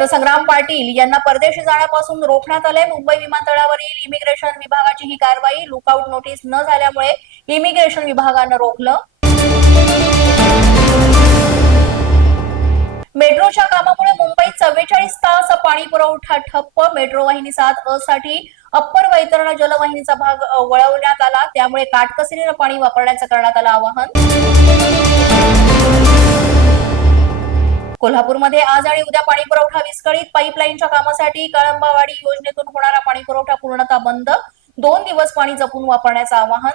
Doctor Sangram Patil यांना परदेशी जाण्यापासून रोखण्यात आले। मुंबई विमानतळावरील इमिग्रेशन विभागाची ही कारवाई लुकआउट नोटीस न झाल्यामुळे इमिग्रेशन विभागानं रोखलं। मेट्रोच्या कामामुळे मुंबईत 44 तास पाणी पुरवठा ठप्प। मेट्रो वाहिनी 7 साठी अप्पर वैतरणा जलवाहिनीचा भाग वळवण्यात आला, त्यामुळे काटकसरीने पाणी वापरण्याचं करण्यात आलं आवाहन। कोल्हापूरमध्ये आज आणि उद्या पाणी पुरवठा विस्कळीत। पाईपलाईनच्या कामासाठी कळंबावाडी योजनेतून होणारा पाणी पुरवठा पूर्णतः बंद। 2 दिवस पाणी जपून वापरण्याचं आवाहन।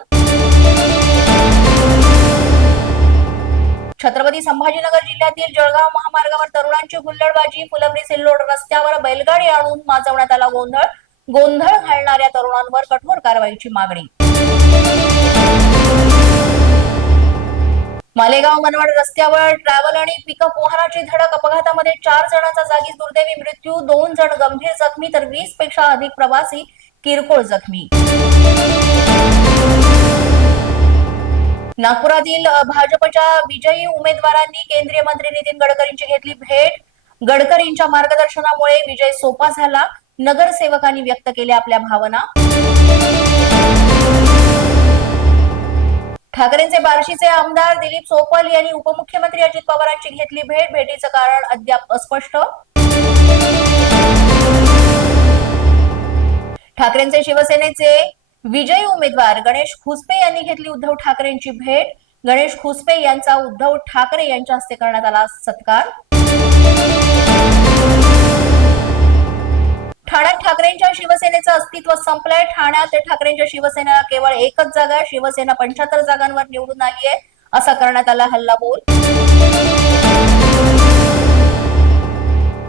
छत्रपती संभाजीनगर जिल्ह्यातील जळगाव महामार्गावर तरुणांची हुल्लडबाजी। फुलंब्री सिल्लोड रस्त्यावर बैलगाडी आणून माजवण्यात आला गोंधळ। गोंधळ घालणाऱ्या तरुणांवर कठोर कारवाईची मागणी। मालेगाव मनमाड रस्त्यावर ट्रॅव्हल आणि पिकअप वाहनाची धडक। अपघातामध्ये 4 जणांचा जागीच दुर्दैवी मृत्यू, 2 जण गंभीर जखमी तर 20 पेक्षा अधिक प्रवासी किरकोळ जखमी। नागपुरातील भाजपच्या विजयी उमेदवारांनी केंद्रीय मंत्री नितीन गडकरींची घेतली भेट। गडकरींच्या मार्गदर्शनामुळे विजय सोपा झाला। नगरसेवकांनी व्यक्त केल्या आपल्या भावना। ठाकरेंचे बार्शीचे आमदार दिलीप सोपल यांनी उपमुख्यमंत्री अजित पवारांची घेतली भेट। भेटीचं कारण अद्याप अस्पष्ट। ठाकरेंचे शिवसेनेचे विजयी उमेदवार गणेश खुसपे यांनी घेतली उद्धव ठाकरेंची भेट। गणेश खुसपे यांचा उद्धव ठाकरे यांच्या हस्ते करण्यात आला सत्कार। ठाण्यात ठाकरेंच्या शिवसेनेचं अस्तित्व संपलंय। ठाण्यात ठाकरेंच्या शिवसेनेला केवळ एकच जागा, शिवसेना 75 जागांवर निवडून आली आहे, असा करण्यात आला हल्लाबोल।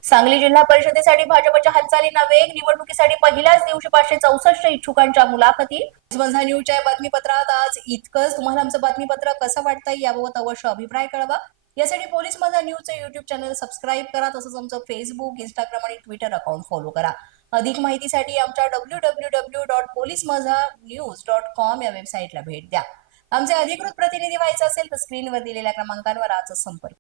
सांगली जिल्हा परिषदेसाठी भाजपच्या हालचालींना वेग। निवडणुकीसाठी पहिल्याच दिवशी 564 इच्छुकांच्या मुलाखती। माझा न्यूजच्या बातमीपत्रात आज इतकंच। तुम्हाला आमचं बातमीपत्र कसं वाटतंय याबाबत अवश्य अभिप्राय कळवा। यासाठी पोलीस माझा न्यूजचं YouTube चॅनल सबस्क्राईब करा, तसंच आमचं फेसबुक, इंस्टाग्राम आणि ट्विटर अकाउंट फॉलो करा। अधिक माहितीसाठी आमच्या www.policemazhanews.com या वेबसाईटला भेट द्या। आमचे अधिकृत प्रतिनिधी व्हायचे असेल तर स्क्रीनवर दिलेल्या क्रमांकावर आजच संपर्क